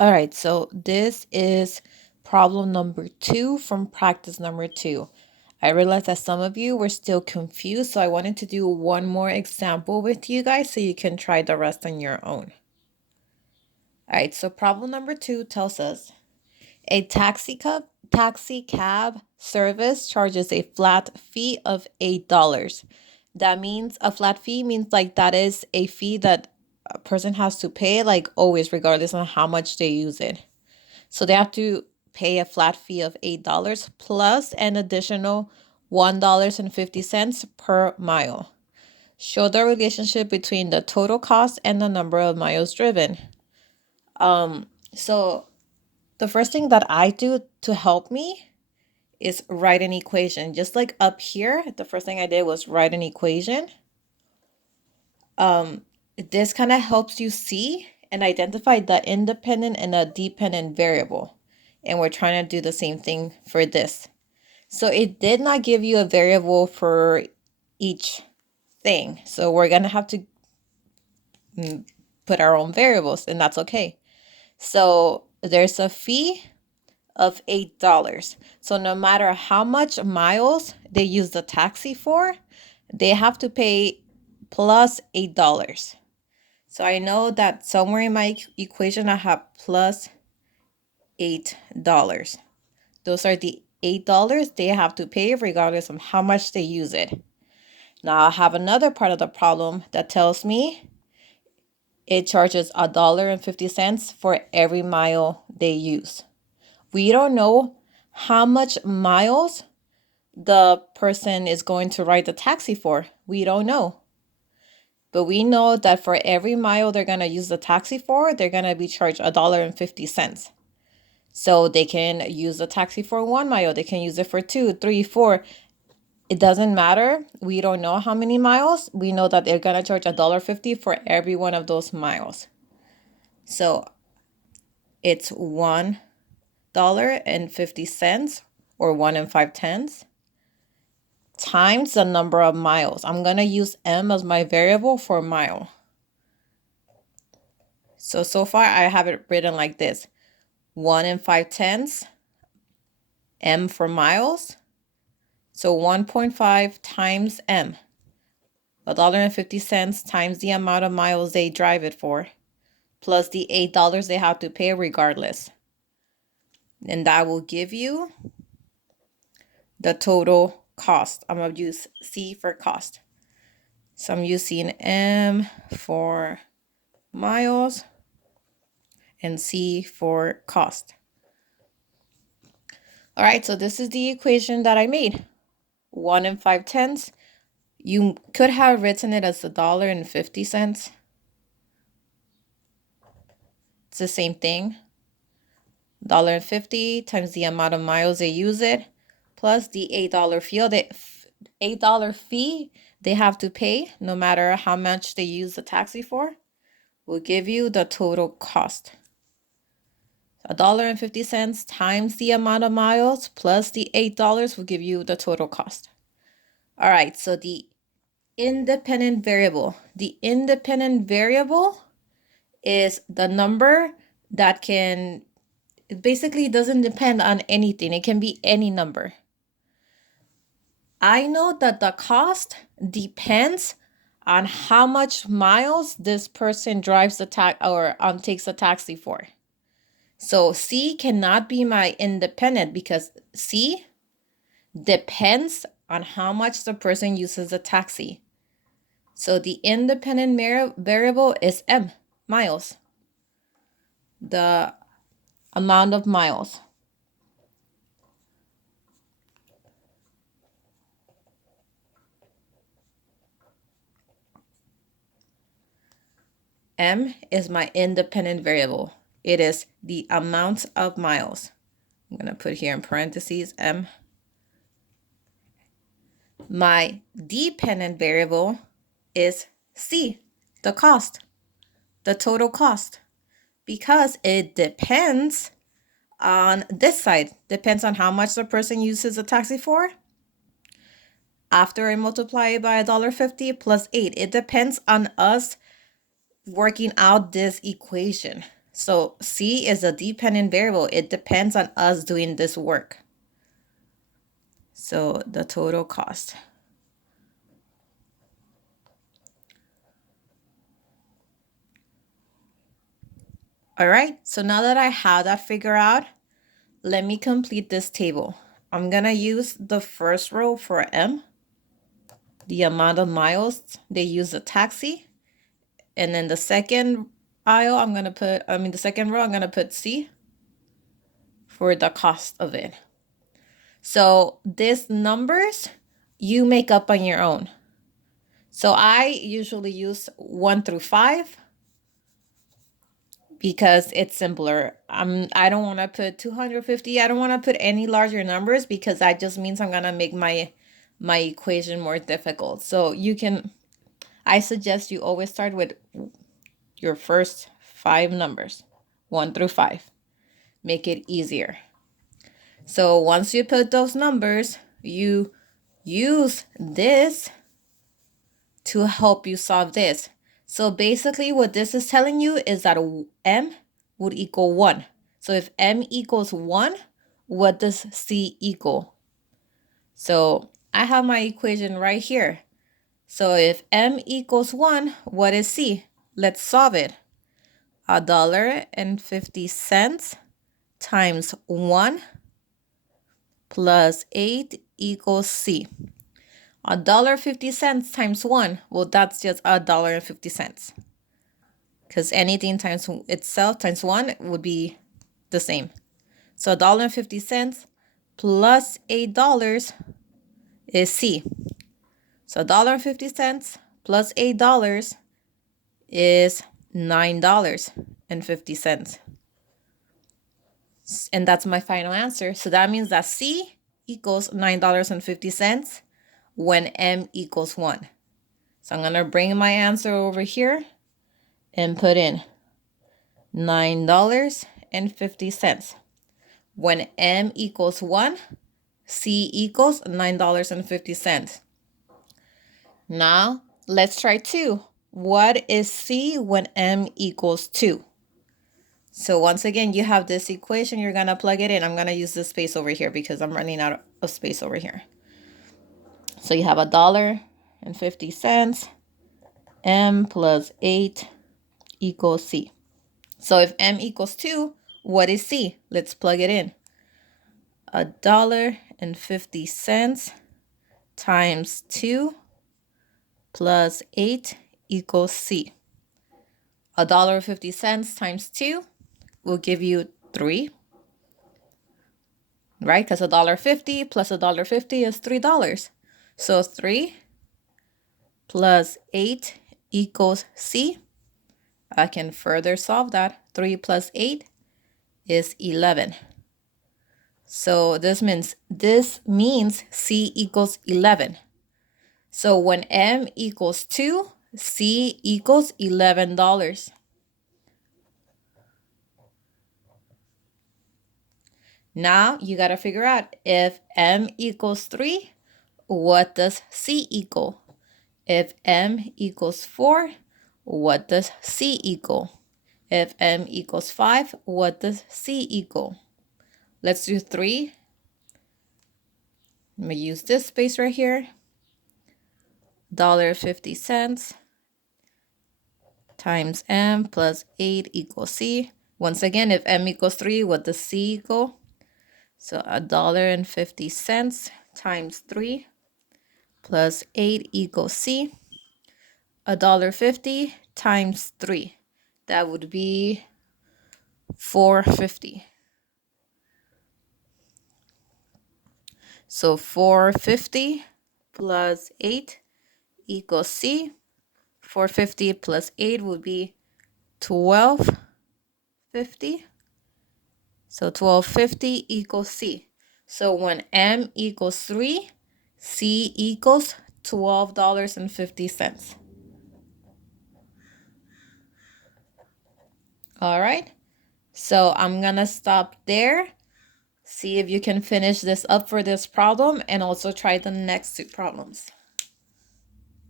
All right, so this is problem number 2 from practice number 2. I realized that some of you were still confused, so I wanted to do one more example with you guys so you can try the rest on your own. All right, so problem number 2 tells us a taxi cab service charges a flat fee of $8. That means a flat fee means like that is a fee that a person has to pay like always regardless of how much they use it. So they have to pay a flat fee of $8 plus an additional $1.50 per mile. Show the relationship between the total cost and the number of miles driven. So the first thing that I do to help me is write an equation. Just like up here, the first thing I did was write an equation. This kind of helps you see and identify the independent and the dependent variable. And we're trying to do the same thing for this. So it did not give you a variable for each thing. So we're going to have to put our own variables, and that's okay. So there's a fee of $8. So no matter how much miles they use the taxi for, they have to pay plus $8. So I know that somewhere in my equation I have plus $8. Those are the $8 they have to pay regardless of how much they use it. Now I have another part of the problem that tells me it charges $1.50 for every mile they use. We don't know how much miles the person is going to ride the taxi for. We don't know. But we know that for every mile they're going to use the taxi for, they're going to be charged $1.50. So they can use the taxi for 1 mile, they can use it for 2, 3, 4. It doesn't matter. We don't know how many miles. We know that they're going to charge $1.50 for every one of those miles. So it's $1.50 or 1 5/10 times the number of miles. I'm going to use M as my variable for mile. So far I have it written like this. 1 5/10 M for miles. So 1.5 times M. $1.50 times the amount of miles they drive it for, plus the $8 they have to pay regardless. And that will give you the total cost. I'm going to use C for cost. So I'm using M for miles and C for cost. All right, so this is the equation that I made. 1 5/10. You could have written it as $1.50. It's the same thing. $1.50 times the amount of miles they use it, plus the $8 fee they have to pay no matter how much they use the taxi for, will give you the total cost. $1.50 times the amount of miles plus the $8 will give you the total cost. All right, so the independent variable. The independent variable is the number that can, it basically doesn't depend on anything. It can be any number. I know that the cost depends on how much miles this person drives the takes the taxi for. So C cannot be my independent because C depends on how much the person uses the taxi. So the independent variable is M, miles. The amount of miles. M is my independent variable. It is the amount of miles. I'm going to put here in parentheses M. My dependent variable is C, the cost, the total cost, because it depends on this side, depends on how much the person uses the taxi for. After I multiply it by $1.50 plus 8, it depends on us working out this equation. So C is a dependent variable. It depends on us doing this work. So the total cost. All right, so now that I have that figured out, let me complete this table. I'm gonna use the first row for M, the amount of miles they use the taxi. And then the second aisle, the second row, I'm gonna put C for the cost of it. So these numbers, you make up on your own. So I usually use 1 through 5 because it's simpler. I don't want to put 250. I don't want to put any larger numbers because that just means I'm gonna make my equation more difficult. So I suggest you always start with your first 5 numbers, 1 through 5. Make it easier. So once you put those numbers, you use this to help you solve this. So basically what this is telling you is that M would equal 1. So if M equals 1, what does C equal? So I have my equation right here. So if M equals 1, what is C? Let's solve it. $1.50 times 1 plus 8 equals C. $1.50 times 1, well, that's just $1.50. Because anything times itself times 1 would be the same. So $1.50 plus $8 is C. So $1.50 plus $8 is $9.50. And that's my final answer. So that means that C equals $9.50 when M equals 1. So I'm going to bring my answer over here and put in $9.50. When M equals 1, C equals $9.50. Now, let's try 2. What is C when M equals 2? So once again, you have this equation. You're going to plug it in. I'm going to use this space over here because I'm running out of space over here. So you have $1.50. M plus 8 equals C. So if M equals 2, what is C? Let's plug it in. $1.50 times 2 plus 8 equals C. $1.50 times 2 will give you 3. Right? Because $1.50 plus $1.50 is $3. So 3 plus 8 equals C. I can further solve that. 3 plus 8 is 11. So this means C equals 11. So when M equals 2, C equals $11. Now you got to figure out if M equals 3, what does C equal? If M equals 4, what does C equal? If M equals 5, what does C equal? Let's do 3. I'm going to use this space right here. $1.50 times M plus 8 equals C. Once again, if M equals 3, what does C equal? So $1.50 times 3 plus 8 equals C. $1.50 times 3. That would be $4.50. So $4.50 plus 8 equals C. $4.50 plus 8 would be $12.50. So $12.50 equals C. So when M equals 3, C equals $12.50. All right. So I'm going to stop there. See if you can finish this up for this problem and also try the next 2 problems.